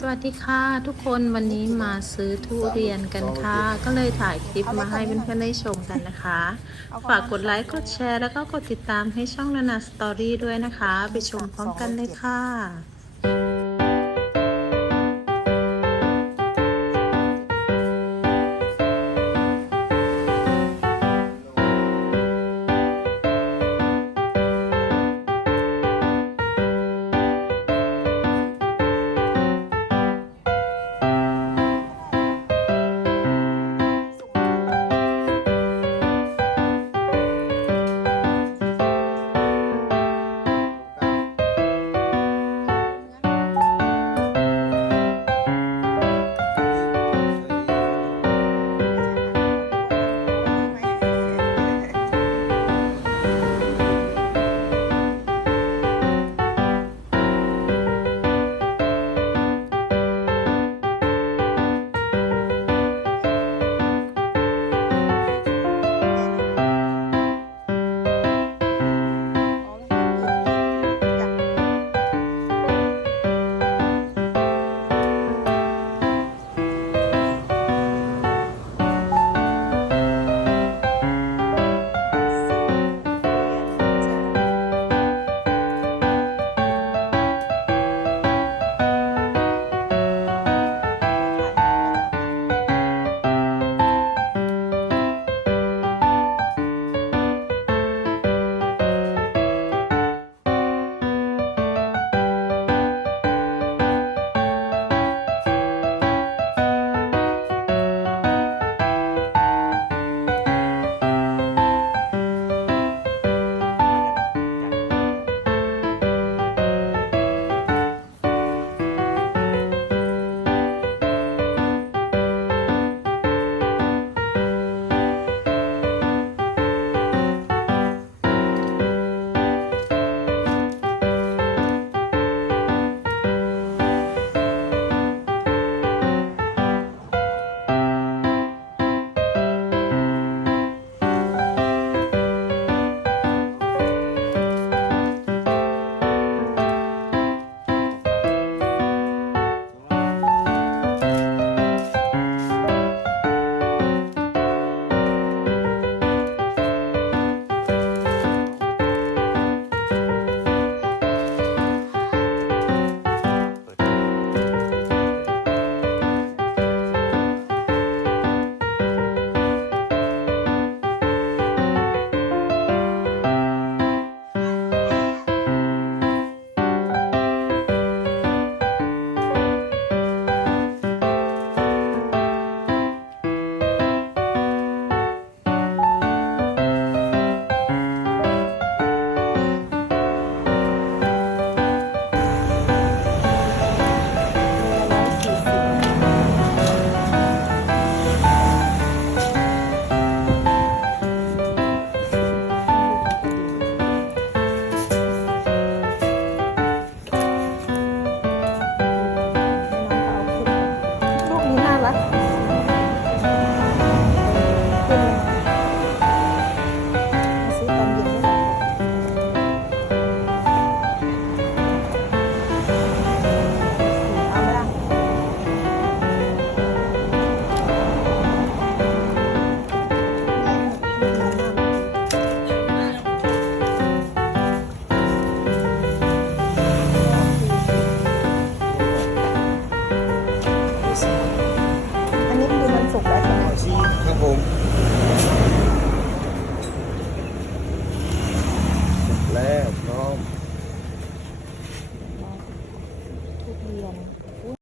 สวัสดีค่ะทุกคนวันนี้มาซื้อทุเรียนกันค่ะ ก็เลยถ่ายคลิปมาให้เพื่อนๆได้ชมกันนะคะ ฝากกดไลค์กดแชร์แล้วก็กดติดตามให้ช่องนานาสตอรี่ด้วยนะคะ ไปชมพร้อมกันเลยค่ะ ชี